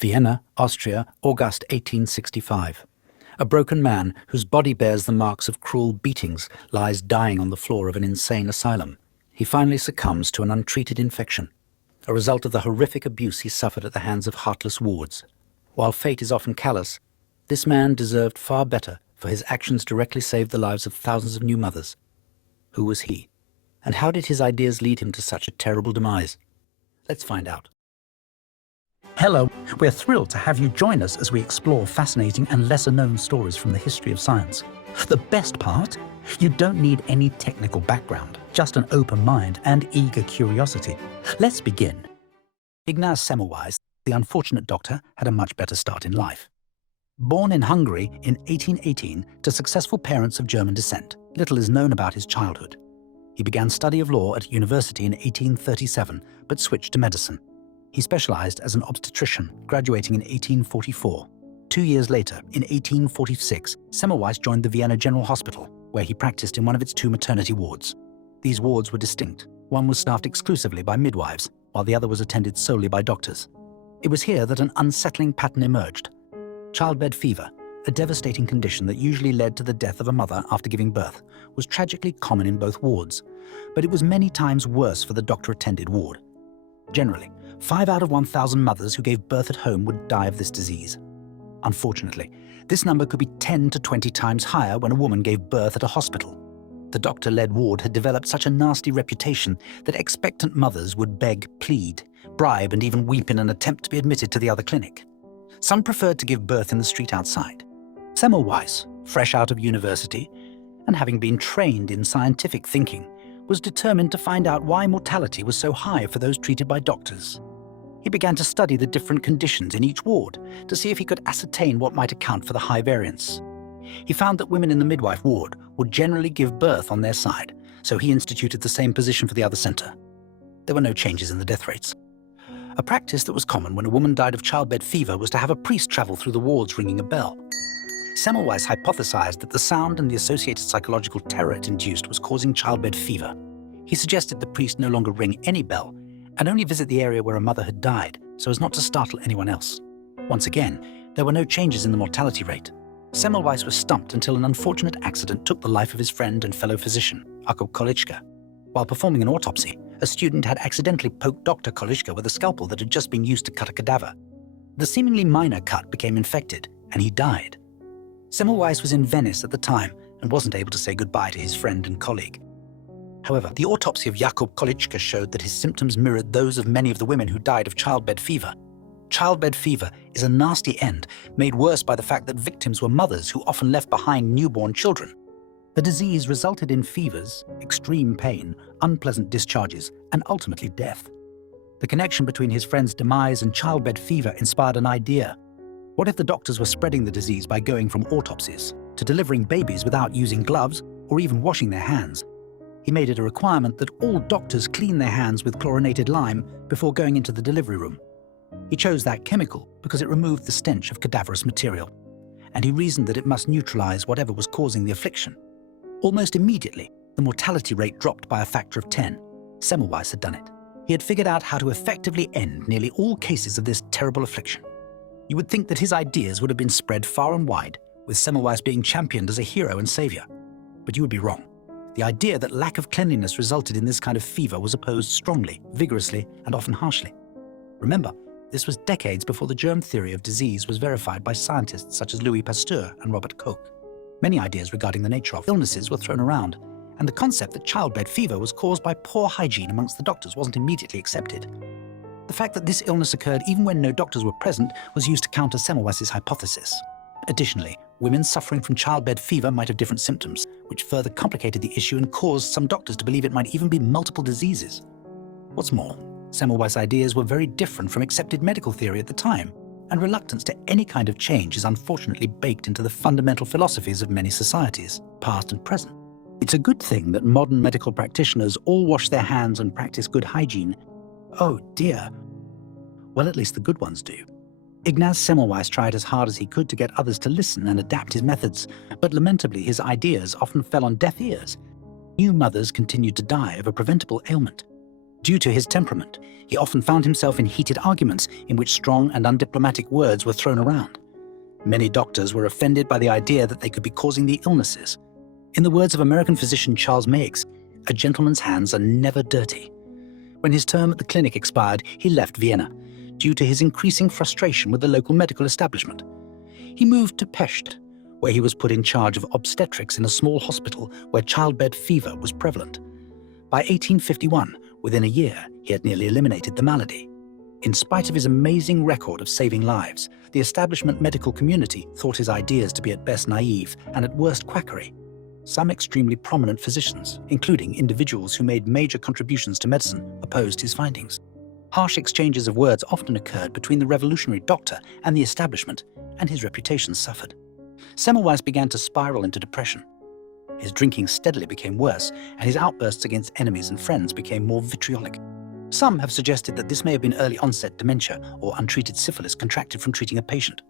Vienna, Austria, August 1865. A broken man, whose body bears the marks of cruel beatings, lies dying on the floor of an insane asylum. He finally succumbs to an untreated infection, a result of the horrific abuse he suffered at the hands of heartless wards. While fate is often callous, this man deserved far better, for his actions directly saved the lives of thousands of new mothers. Who was he? And how did his ideas lead him to such a terrible demise? Let's find out. Hello, we're thrilled to have you join us as we explore fascinating and lesser-known stories from the history of science. The best part? You don't need any technical background, just an open mind and eager curiosity. Let's begin. Ignaz Semmelweis, the unfortunate doctor, had a much better start in life. Born in Hungary in 1818 to successful parents of German descent, little is known about his childhood. He began study of law at university in 1837, but switched to medicine. He specialized as an obstetrician, graduating in 1844. 2 years later, in 1846, Semmelweis joined the Vienna General Hospital, where he practiced in one of its 2 maternity wards. These wards were distinct. One was staffed exclusively by midwives, while the other was attended solely by doctors. It was here that an unsettling pattern emerged. Childbed fever, a devastating condition that usually led to the death of a mother after giving birth, was tragically common in both wards, but it was many times worse for the doctor-attended ward. Generally, 5 out of 1,000 mothers who gave birth at home would die of this disease. Unfortunately, this number could be 10 to 20 times higher when a woman gave birth at a hospital. The doctor-led ward had developed such a nasty reputation that expectant mothers would beg, plead, bribe, and even weep in an attempt to be admitted to the other clinic. Some preferred to give birth in the street outside. Semmelweis, fresh out of university, and having been trained in scientific thinking, was determined to find out why mortality was so high for those treated by doctors. He began to study the different conditions in each ward to see if he could ascertain what might account for the high variance. He found that women in the midwife ward would generally give birth on their side, so he instituted the same position for the other center. There were no changes in the death rates. A practice that was common when a woman died of childbed fever was to have a priest travel through the wards ringing a bell. Semmelweis hypothesized that the sound and the associated psychological terror it induced was causing childbed fever. He suggested the priest no longer ring any bell and only visit the area where a mother had died so as not to startle anyone else. Once again, there were no changes in the mortality rate. Semmelweis was stumped until an unfortunate accident took the life of his friend and fellow physician, Jakob Koliczka. While performing an autopsy, a student had accidentally poked Dr. Koliczka with a scalpel that had just been used to cut a cadaver. The seemingly minor cut became infected, and he died. Semmelweis was in Venice at the time and wasn't able to say goodbye to his friend and colleague. However, the autopsy of Jakob Koliczka showed that his symptoms mirrored those of many of the women who died of childbed fever. Childbed fever is a nasty end made worse by the fact that victims were mothers who often left behind newborn children. The disease resulted in fevers, extreme pain, unpleasant discharges, and ultimately death. The connection between his friend's demise and childbed fever inspired an idea. What if the doctors were spreading the disease by going from autopsies to delivering babies without using gloves or even washing their hands? He made it a requirement that all doctors clean their hands with chlorinated lime before going into the delivery room. He chose that chemical because it removed the stench of cadaverous material, and he reasoned that it must neutralize whatever was causing the affliction. Almost immediately, the mortality rate dropped by a factor of 10. Semmelweis had done it. He had figured out how to effectively end nearly all cases of this terrible affliction. You would think that his ideas would have been spread far and wide, with Semmelweis being championed as a hero and savior. But you would be wrong. The idea that lack of cleanliness resulted in this kind of fever was opposed strongly, vigorously, and often harshly. Remember, this was decades before the germ theory of disease was verified by scientists such as Louis Pasteur and Robert Koch. Many ideas regarding the nature of illnesses were thrown around, and the concept that childbed fever was caused by poor hygiene amongst the doctors wasn't immediately accepted. The fact that this illness occurred even when no doctors were present was used to counter Semmelweis' hypothesis. Additionally, women suffering from childbed fever might have different symptoms, which further complicated the issue and caused some doctors to believe it might even be multiple diseases. What's more, Semmelweis' ideas were very different from accepted medical theory at the time, and reluctance to any kind of change is unfortunately baked into the fundamental philosophies of many societies, past and present. It's a good thing that modern medical practitioners all wash their hands and practice good hygiene. Oh dear. Well, at least the good ones do. Ignaz Semmelweis tried as hard as he could to get others to listen and adapt his methods, but lamentably his ideas often fell on deaf ears. New mothers continued to die of a preventable ailment. Due to his temperament, he often found himself in heated arguments in which strong and undiplomatic words were thrown around. Many doctors were offended by the idea that they could be causing the illnesses. In the words of American physician Charles Meigs, "A gentleman's hands are never dirty." When his term at the clinic expired, he left Vienna, due to his increasing frustration with the local medical establishment. He moved to Pest, where he was put in charge of obstetrics in a small hospital where childbed fever was prevalent. By 1851, within a year, he had nearly eliminated the malady. In spite of his amazing record of saving lives, the establishment medical community thought his ideas to be at best naive and at worst quackery. Some extremely prominent physicians, including individuals who made major contributions to medicine, opposed his findings. Harsh exchanges of words often occurred between the revolutionary doctor and the establishment, and his reputation suffered. Semmelweis began to spiral into depression. His drinking steadily became worse, and his outbursts against enemies and friends became more vitriolic. Some have suggested that this may have been early-onset dementia or untreated syphilis contracted from treating a patient.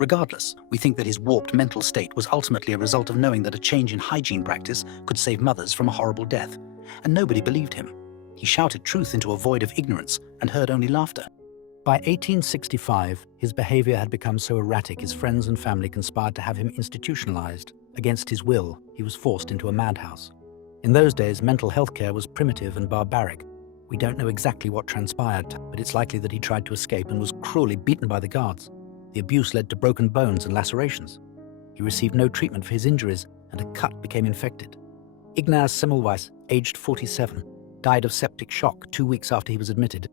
Regardless, we think that his warped mental state was ultimately a result of knowing that a change in hygiene practice could save mothers from a horrible death, and nobody believed him. He shouted truth into a void of ignorance and heard only laughter. By 1865, his behavior had become so erratic his friends and family conspired to have him institutionalized. Against his will, he was forced into a madhouse. In those days, mental health care was primitive and barbaric. We don't know exactly what transpired, but it's likely that he tried to escape and was cruelly beaten by the guards. The abuse led to broken bones and lacerations. He received no treatment for his injuries, and a cut became infected. Ignaz Semmelweis, aged 47, died of septic shock 2 weeks after he was admitted.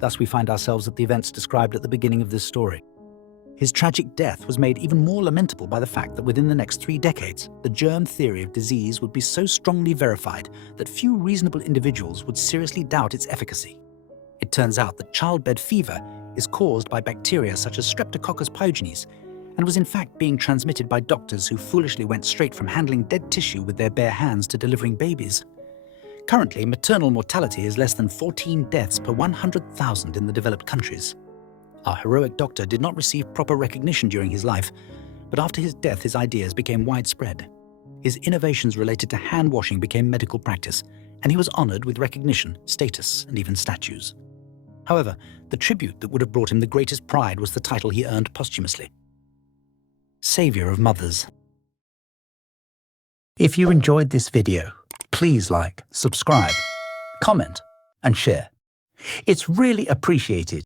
Thus we find ourselves at the events described at the beginning of this story. His tragic death was made even more lamentable by the fact that within the next 3 decades, the germ theory of disease would be so strongly verified that few reasonable individuals would seriously doubt its efficacy. It turns out that childbed fever is caused by bacteria such as Streptococcus pyogenes, and was in fact being transmitted by doctors who foolishly went straight from handling dead tissue with their bare hands to delivering babies. Currently, maternal mortality is less than 14 deaths per 100,000 in the developed countries. Our heroic doctor did not receive proper recognition during his life, but after his death his ideas became widespread. His innovations related to hand washing became medical practice, and he was honored with recognition, status, and even statues. However, the tribute that would have brought him the greatest pride was the title he earned posthumously: Savior of Mothers. If you enjoyed this video, please like, subscribe, comment, and share. It's really appreciated.